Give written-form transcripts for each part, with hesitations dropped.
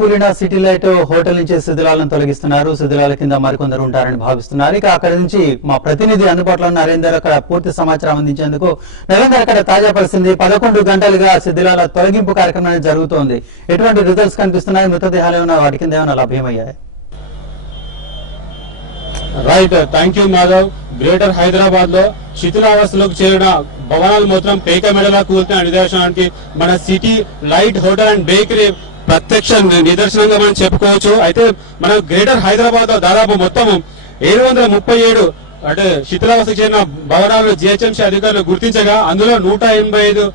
కూలిన city light hotel నుంచి శిథిలాలను తొలగిస్తున్నారు. శిథిలాల కింద మరికొందరు ఉంటారని భావిస్తున్నారు. ఇక అక్కడి నుంచి మా ప్రతినిధి అందుబాటులో ఉన్న నరేందర్ అక్కడ పూర్తి సమాచారం అందించేందుకు. నరేందర్, అక్కడ తాజా పరిస్థితి 11 గంటలుగా శిథిలాల తొలగింపు కార్యక్రమం జరుగుతోంది. ఎటువంటి రిజల్ట్స్ కనిపిస్తున్నాయి? మృతదేహాలు ఏమైనా వాటి కింద ఏమైనా లభ్యమయ్యాయి? Right, thank you Madhav. Greater Hyderabad లో శిథిలావస్థలోకి చేరిన భవనాలు మొత్తం పేక మెడలా కూలుతున్న నిదర్శనానికి మన city light hotel and bakery ప్రత్యక్ష నిదర్శనంగా మనం చెప్పుకోవచ్చు. అయితే మన గ్రేటర్ హైదరాబాద్ లో దాదాపు మొత్తం 737 అంటే శిథిలావస్థకు చేరిన భవనాలను జిహెచ్ఎంసీ అధికారులు గుర్తించగా అందులో 185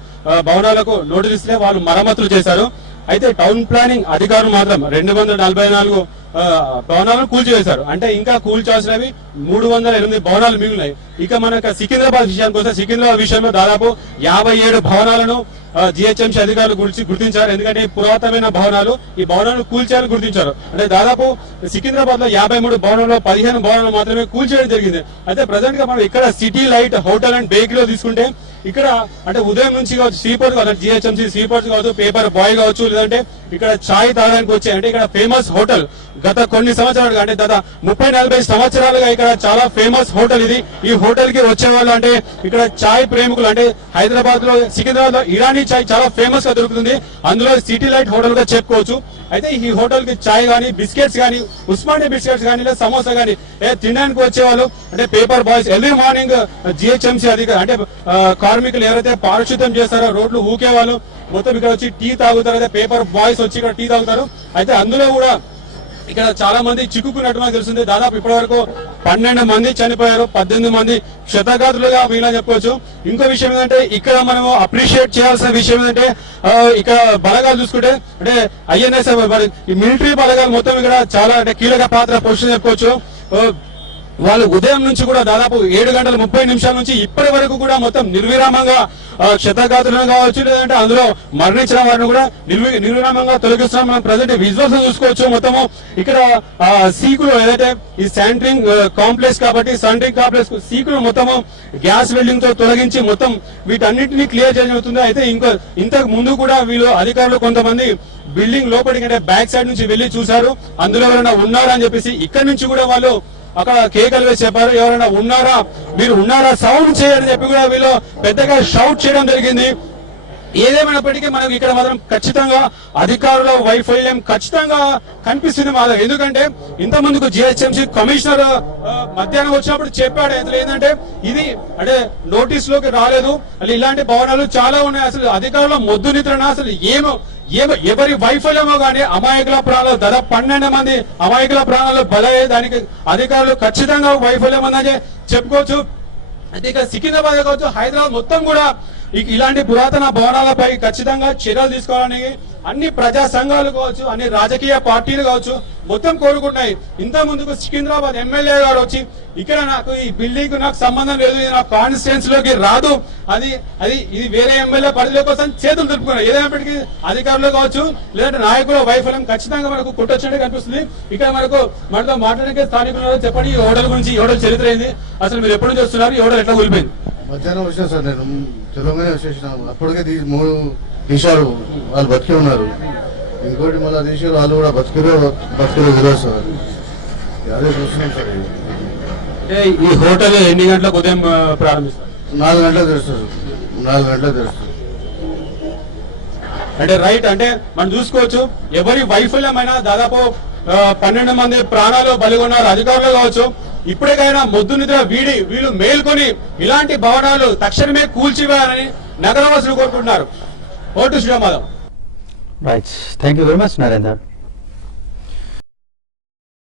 భవనాలకు నోటీసులు ఇస్తే వాళ్ళు మరమ్మతులు చేశారు. అయితే టౌన్ ప్లానింగ్ అధికారులు మాత్రం 244 భవనాలను కూల్చివేశారు. అంటే ఇంకా కూల్చాల్సినవి 308 భవనాలు మిగిలినాయి. ఇక మనకు సికింద్రాబాద్ విషయానికి వస్తే సికింద్రాబాద్ విషయంలో దాదాపు 57 భవనాలను జిహెచ్ఎంసీ అధికారులు గుర్తించారు. ఎందుకంటే పురాతనమైన భవనాలు, ఈ భవనాలను కూల్చాలని గుర్తించారు. అంటే దాదాపు సికింద్రాబాద్ లో 53 భవనంలో 15 భవనాలు మాత్రమే కూల్చేయడం జరిగింది. అయితే ప్రజెంట్ గా మనం ఇక్కడ సిటీ లైట్ హోటల్ అండ్ బేకరీలో తీసుకుంటే ఇక్కడ అంటే ఉదయం నుంచి కావచ్చు స్వీపర్ కావచ్చు, జిహెచ్ఎంసీ స్వీపర్స్ కావచ్చు, పేపర్ బాయ్ కావచ్చు, లేదంటే ఇక్కడ ఛాయ్ తాగడానికి వచ్చే అంటే ఇక్కడ ఫేమస్ హోటల్ గత కొన్ని సంవత్సరాలుగా అంటే గత 30-40 సంవత్సరాలుగా ఇక్కడ చాలా ఫేమస్ హోటల్ ఇది. ఈ హోటల్ కి వచ్చే వాళ్ళు అంటే ఇక్కడ ఛాయ్ ప్రేమికులు అంటే హైదరాబాద్ లో సికింద్రాబాద్ లో ఇరానీ ఛాయ్ చాలా ఫేమస్ గా దొరుకుతుంది. అందులో సిటీ లైట్ హోటల్ గా చెప్పుకోవచ్చు. అయితే ఈ హోటల్ కి ఛాయ్ గానీ, బిస్కెట్స్ గానీ, ఉస్మానియా బిస్కెట్స్ గానీ, లేదా సమోసా గానీ తినడానికి వచ్చేవాళ్ళు అంటే paper boys early morning GHMC అధికారులు అంటే కార్మికులు ఎవరైతే పారిశుద్ధ్యం చేస్తారో రోడ్లు ఊకే వాళ్ళు మొత్తం ఇక్కడ వచ్చి టీ తాగుతారు. అయితే పేపర్ బాయ్స్ వచ్చి ఇక్కడ టీ తాగుతారు. అయితే అందులో కూడా ఇక్కడ చాలా మంది చిక్కుకున్నట్టు మనకు తెలుస్తుంది. దాదాపు ఇప్పటి వరకు 12 మంది చనిపోయారు, 18 మంది క్షతగాత్రులుగా వీళ్ళని చెప్పుకోవచ్చు. ఇంకో విషయం ఏంటంటే ఇక్కడ మనము అప్రిషియేట్ చేయాల్సిన విషయం ఏంటంటే ఇక్కడ బలగాలు చూసుకుంటే అంటే ఐఎన్ఎస్ ఈ మిలిటరీ బలగాలు మొత్తం ఇక్కడ చాలా అంటే కీలక పాత్ర పోషణ చెప్పుకోవచ్చు. వాళ్ళు ఉదయం నుంచి కూడా దాదాపు 7:30 నుంచి ఇప్పటి వరకు కూడా మొత్తం నిర్విరామంగా క్షతగాత్రులను కావచ్చు, లేదంటే అందులో మరణించిన వారిని కూడా నిర్విరామంగా తొలగిస్తున్నాం. మనం ప్రజెంట్ విజువల్స్ చూసుకోవచ్చు. మొత్తము ఇక్కడ సీకులు ఏదైతే ఈ శానిటరింగ్ కాంప్లెక్స్ కాబట్టి శానిటరింగ్ కాంప్లెక్స్ సీకులు మొత్తము గ్యాస్ వెల్డింగ్ తో తొలగించి మొత్తం వీటన్నిటిని క్లియర్ చేయబోతుంది. అయితే ఇంతకు ముందు కూడా వీళ్ళు అధికారులు కొంతమంది బిల్డింగ్ లోపలికి అంటే బ్యాక్ సైడ్ నుంచి వెళ్లి చూశారు, అందులో ఎవరైనా ఉన్నారా అని చెప్పేసి. ఇక్కడ నుంచి కూడా వాళ్ళు అక్కడ కేకలు వేసి చెప్పారు, ఎవరైనా ఉన్నారా, మీరు ఉన్నారా, సౌండ్ చేయని చెప్పి కూడా వీళ్ళు పెద్దగా షౌట్ చేయడం జరిగింది. ఏదేమైనప్పటికీ మనకు ఇక్కడ మాత్రం ఖచ్చితంగా అధికారుల వైఫల్యం ఖచ్చితంగా కనిపిస్తుంది మాత్రం. ఎందుకంటే ఇంత ముందుకు జిహెచ్ఎంసీ కమిషనర్ మధ్యాహ్నం వచ్చినప్పుడు చెప్పాడు ఏంటంటే ఇది అంటే నోటీస్ లోకి రాలేదు, ఇలాంటి భవనాలు చాలా ఉన్నాయి, అసలు అధికారుల మొద్దు నిద్రన అసలు ఎవరి వైఫల్యమో గానీ అమాయకుల ప్రాణాలు దాదాపు 12 మంది అమాయకుల ప్రాణాలు బలయ్యే దానికి అధికారులు ఖచ్చితంగా వైఫల్యం ఉందని చెప్పుకోవచ్చు. అయితే ఇక సికింద్రాబాద్ కావచ్చు, హైదరాబాద్ మొత్తం కూడా ఇలాంటి పురాతన భవనాలపై ఖచ్చితంగా చర్యలు తీసుకోవాలని అన్ని ప్రజా సంఘాలు కావచ్చు, అన్ని రాజకీయ పార్టీలు కావచ్చు మొత్తం కోరుకుంటున్నాయి. ఇంత ముందుకు సికింద్రాబాద్ ఎమ్మెల్యే గారు వచ్చి ఇక్కడ నాకు ఈ బిల్డింగ్ నాకు సంబంధం లేదు, నా కాన్స్టిట్యుయెన్సీ లోకి రాదు, ఇది వేరే ఎమ్మెల్యే పరిధిలో కోసం చేతులు తెలుపుకున్నారు. ఏదైనప్పటికీ అధికారులు కావచ్చు లేదంటే నాయకుల వైఫల్యం ఖచ్చితంగా మనకు కొట్టొచ్చినట్టు కనిపిస్తుంది. ఇక్కడ మనతో మాట్లాడడానికి స్థానికులు చెప్పండి, ఈ హోటల్ గురించి, ఈ హోటల్ చరిత్ర ఏంది, అసలు మీరు ఎప్పుడు నుంచి వస్తున్నారు, ఈ హోటల్ ఎట్లా కూలిపోయింది? మధ్యాహ్నం వచ్చాను సార్, నేను తెలంగాణ వచ్చేసినాము. అప్పటికే 3 తీశారు, వాళ్ళు బతికే ఉన్నారు. ఇంకోటి మళ్ళీ తీశారు, వాళ్ళు కూడా బతికిరో తెలియదు సార్. అదే చూస్తున్నాం సార్. ఈ హోటల్ ఎన్ని గంటలకు ఉదయం ప్రారంభిస్తారు? 4 గంటలకు తెరుస్తారు. 4 గంటలకు తెరుస్తారు. అంటే రైట్, అంటే మనం చూసుకోవచ్చు ఎవరి వైఫల్యమైన దాదాపు 12 మంది ప్రాణాలు బలిగొన్నారు. అధికారులు కావచ్చు ఇప్పటికైనా మొద్దు నిద్ర వీళ్ళు మేల్కొని ఇలాంటి భవనాలు తక్షణమే కూల్చివేయాలని నగరవాసులు కోరుకుంటున్నారు. ఓటు Sriram Madhav. Right, thank you very much Narender.